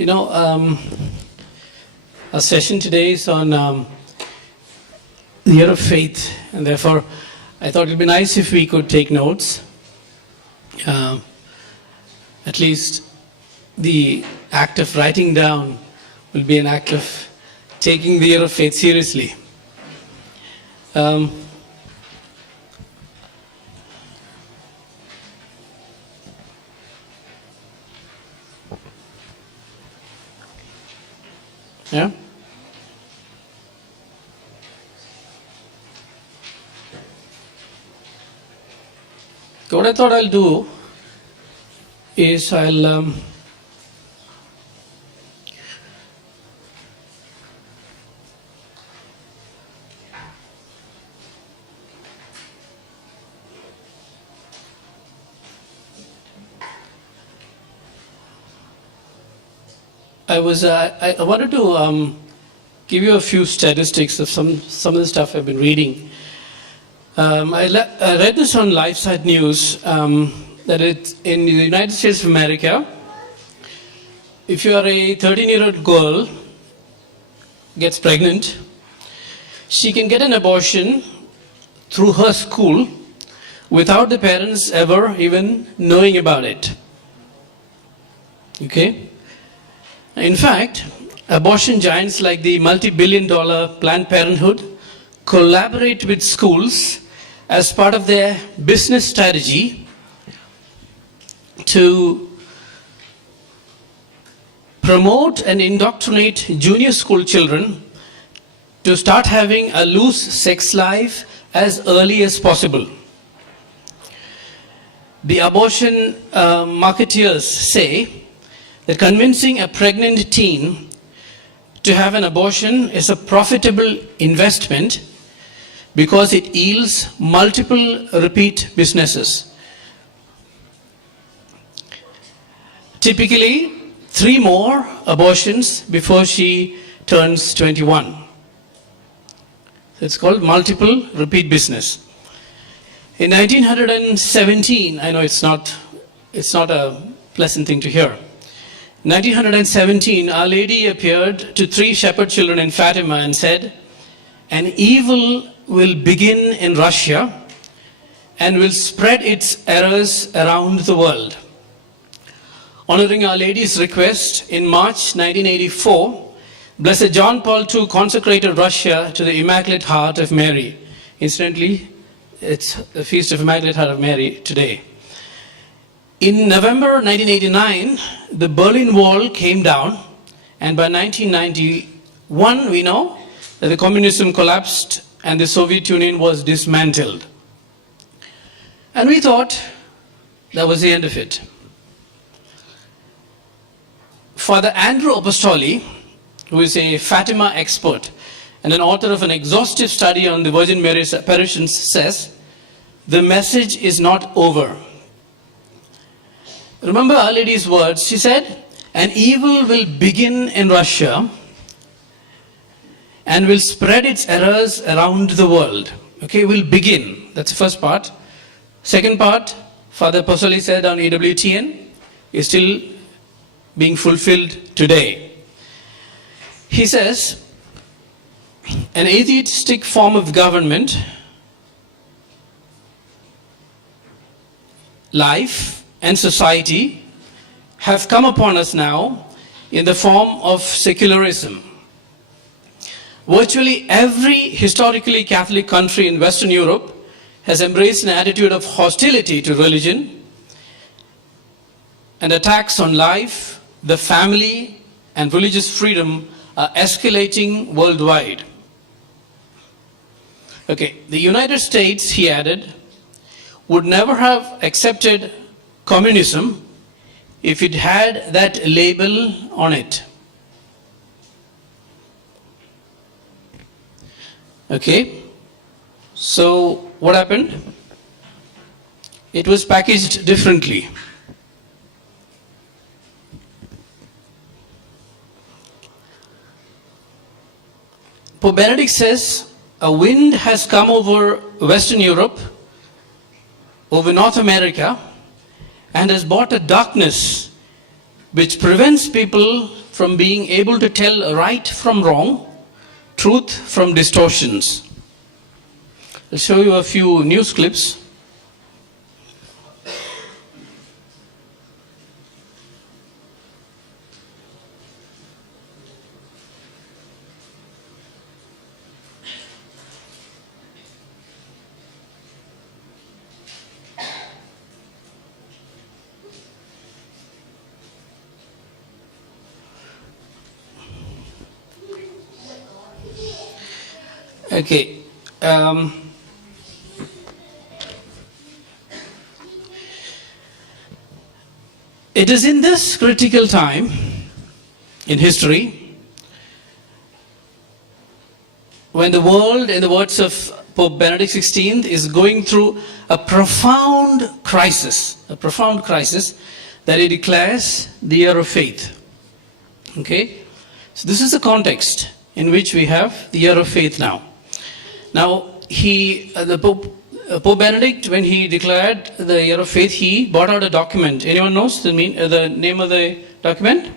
You know, our session today is on the year of faith, and therefore I thought it would be nice if we could take notes. At least the act of writing down will be an act of taking the year of faith seriously. Yeah? So what I thought I'll do is I wanted to give you a few statistics of some of the stuff I've been reading. I read this on LifeSite News that it's in the United States of America. If you are a 13-year-old girl gets pregnant, she can get an abortion through her school without the parents ever even knowing about it. Okay? In fact, abortion giants like the multi-billion-dollar Planned Parenthood collaborate with schools as part of their business strategy to promote and indoctrinate junior school children to start having a loose sex life as early as possible. The abortion marketeers say that convincing a pregnant teen to have an abortion is a profitable investment because it yields multiple repeat businesses. Typically, 3 more abortions before she turns 21. It's called multiple repeat business. In 1917, I know it's not a pleasant thing to hear. In 1917, Our Lady appeared to 3 shepherd children in Fatima and said, "An evil will begin in Russia and will spread its errors around the world." Honoring Our Lady's request, in March 1984, Blessed John Paul II consecrated Russia to the Immaculate Heart of Mary. Incidentally, it's the Feast of Immaculate Heart of Mary today. In November 1989, the Berlin Wall came down, and by 1991, we know that the communism collapsed and the Soviet Union was dismantled. And we thought that was the end of it. Father Andrew Apostoli, who is a Fatima expert and an author of an exhaustive study on the Virgin Mary's apparitions, says, "The message is not over." Remember Our Lady's words. She said, "An evil will begin in Russia and will spread its errors around the world." Okay, will begin. That's the first part. Second part, Father Apostoli said on EWTN, is still being fulfilled today. He says, an atheistic form of government, life, and society have come upon us now in the form of secularism. Virtually every historically Catholic country in Western Europe has embraced an attitude of hostility to religion, and attacks on life, the family, and religious freedom are escalating worldwide. Okay, the United States, he added, would never have accepted communism if it had that label on it. Okay, so what happened? It was packaged differently. Pope Benedict says, a wind has come over Western Europe, over North America, and has brought a darkness which prevents people from being able to tell right from wrong, truth from distortions. I'll show you a few news clips. Okay. It is in this critical time in history when the world, in the words of Pope Benedict XVI, is going through a profound crisis that he declares the year of faith. Okay? So this is the context in which we have the year of faith now. Now, Pope Benedict, when he declared the year of faith, he brought out a document. Anyone knows the name of the document?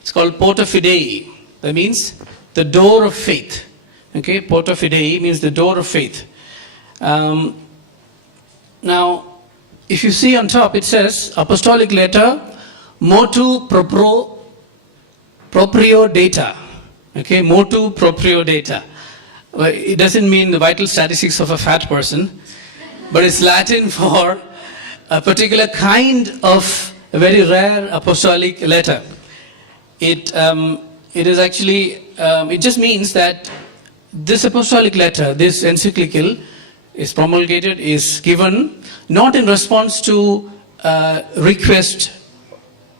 It's called Porta Fidei. That means the door of faith. Okay, Porta Fidei means the door of faith. Now, if you see on top, it says Apostolic Letter Motu Proprio Data. Okay, Motu Proprio Data. Well, it doesn't mean the vital statistics of a fat person, but it's Latin for a particular kind of a very rare apostolic letter. It is actually, it just means that this apostolic letter, this encyclical, is promulgated, is given not in response to a request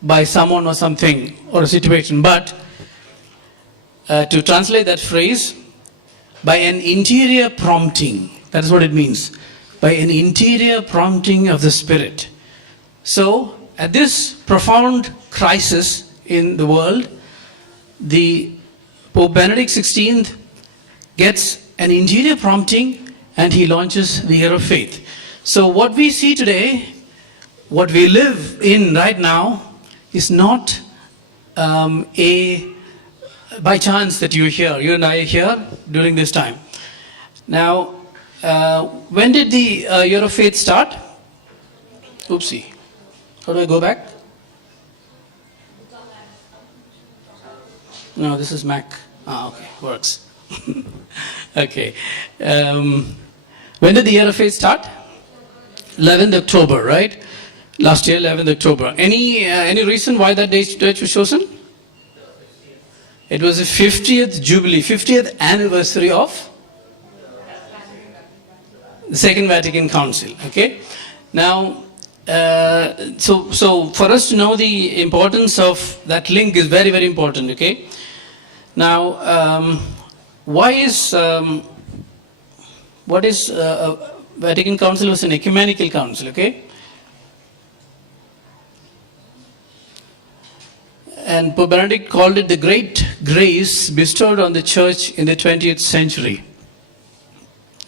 by someone or something or a situation, but to translate that phrase, by an interior prompting. That is what it means. By an interior prompting of the Spirit. So, at this profound crisis in the world, the Pope Benedict XVI gets an interior prompting and he launches the year of faith. So what we see today, what we live in right now, is not by chance that you're here. You and I are here during this time. Now, when did the year of faith start? Oopsie. How do I go back? No, this is Mac. Okay, works. Okay. When did the year of faith start? 11th October, right? Last year, 11th October. Any reason why that date was chosen? It was the 50th Jubilee, 50th anniversary of the Second Vatican Council. Okay? Now, so for us to know the importance of that link is very, very important. Okay? Now, what is Vatican Council? Was an ecumenical council. Okay? And Pope Benedict called it the great grace bestowed on the church in the 20th century.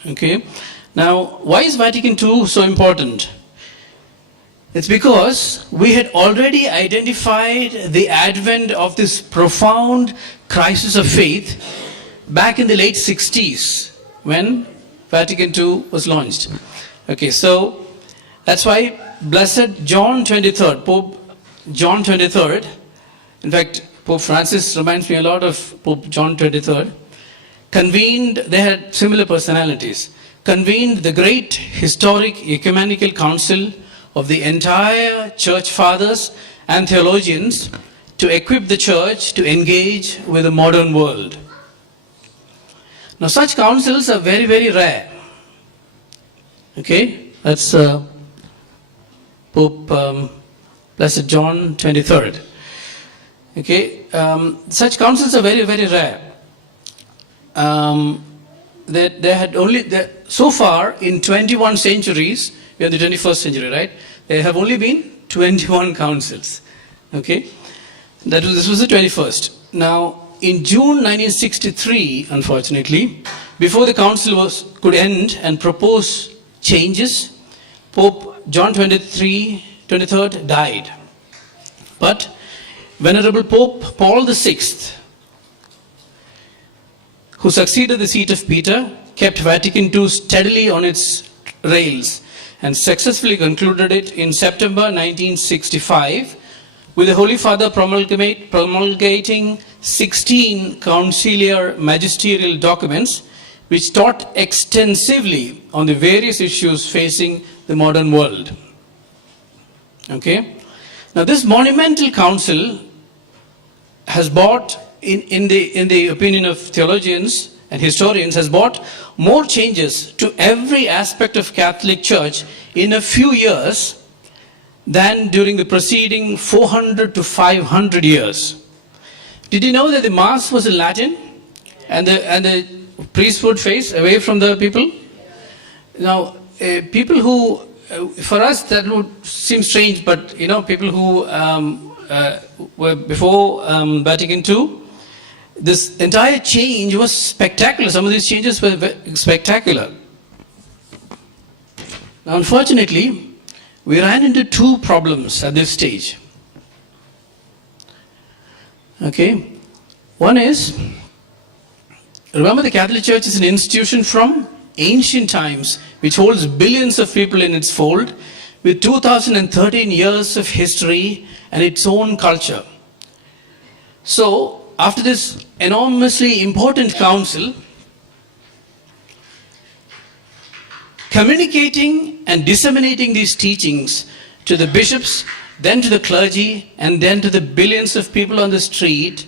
Okay. Now, why is Vatican II so important? It's because we had already identified the advent of this profound crisis of faith back in the late 60s when Vatican II was launched. Okay, so that's why Blessed John 23rd, Pope John 23rd, in fact, Pope Francis reminds me a lot of Pope John 23rd, convened, they had similar personalities, convened the great historic ecumenical council of the entire church fathers and theologians to equip the church to engage with the modern world. Now, such councils are very, very rare. Okay, that's Pope Blessed John 23rd. Okay, such councils are very, very rare. They had only, so far in 21 centuries, we are in the 21st century, right? There have only been 21 councils. Okay, this was the 21st. Now, in June 1963, unfortunately, before the council could end and propose changes, Pope John 23rd died. But Venerable Pope Paul VI, who succeeded the seat of Peter, kept Vatican II steadily on its rails and successfully concluded it in September 1965 with the Holy Father promulgating 16 conciliar magisterial documents which taught extensively on the various issues facing the modern world. Okay? Now this monumental council has brought, in the opinion of theologians and historians, has brought more changes to every aspect of Catholic Church in a few years than during the preceding 400 to 500 years. Did you know that the Mass was in Latin and the priest would face away from the people? Now, people who, for us that would seem strange, but you know, people who were before Vatican II, this entire change was spectacular. Some of these changes were spectacular. Now, unfortunately, we ran into two problems at this stage. Okay, one is, remember the Catholic Church is an institution from ancient times which holds billions of people in its fold with 2013 years of history and its own culture. So, after this enormously important council, communicating and disseminating these teachings to the bishops, then to the clergy, and then to the billions of people on the street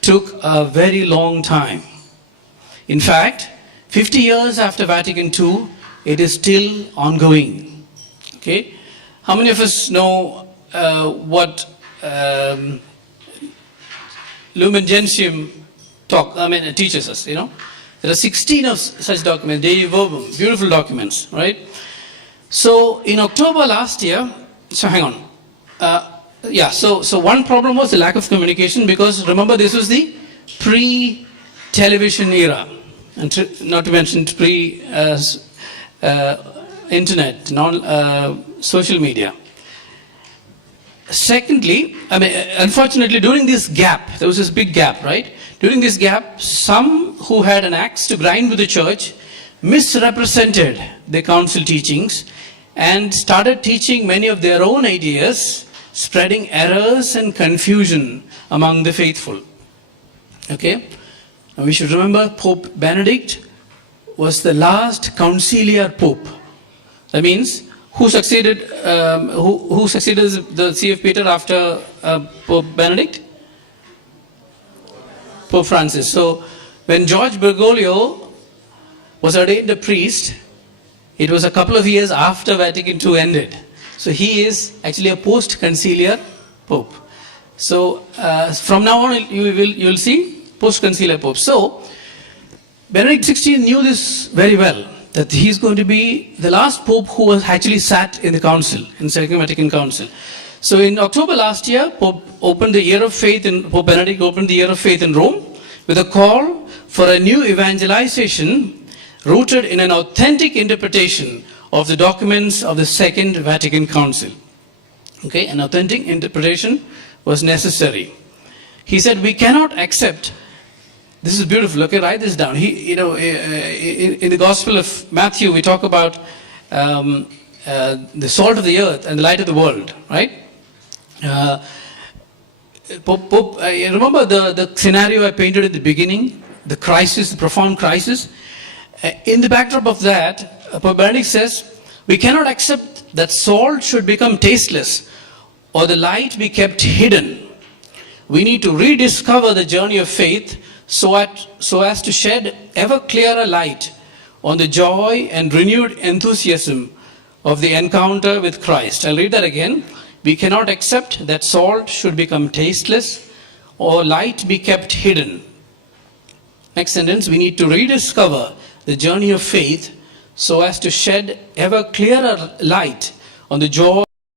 took a very long time. In fact, 50 years after Vatican II, it is still ongoing. Okay? How many of us know what Lumen Gentium teaches us, you know? There are 16 of such documents, Dei Verbum, beautiful documents, right? So in October last year, so hang on. So one problem was the lack of communication, because remember this was the pre-television era, and not to mention pre-internet, social media. Secondly, unfortunately during this gap, there was this big gap, right? During this gap, some who had an axe to grind with the church misrepresented the council teachings and started teaching many of their own ideas, spreading errors and confusion among the faithful. Okay? Now we should remember Pope Benedict was the last conciliar pope. That means who succeeded the See of Peter after Pope Benedict? Pope Francis. So when George Bergoglio was ordained a priest, it was a couple of years after Vatican II ended. So he is actually a post-conciliar pope. So from now on you will see post-conciliar pope. So Benedict XVI knew this very well, that he is going to be the last pope who was actually sat in the council, in Second Vatican Council. So in October last year, Pope Benedict opened the Year of Faith in Rome with a call for a new evangelization rooted in an authentic interpretation of the documents of the Second Vatican Council. Okay, an authentic interpretation was necessary. He said, we cannot accept, this is beautiful, okay, write this down. In the Gospel of Matthew, we talk about the salt of the earth and the light of the world, right? Remember the scenario I painted at the beginning, the crisis, the profound crisis? In the backdrop of that, Pope Benedict says, we cannot accept that salt should become tasteless or the light be kept hidden. We need to rediscover the journey of faith so as to shed ever clearer light on the joy and renewed enthusiasm of the encounter with Christ. I'll read that again. We cannot accept that salt should become tasteless or light be kept hidden. Next sentence, we need to rediscover the journey of faith so as to shed ever clearer light on the joy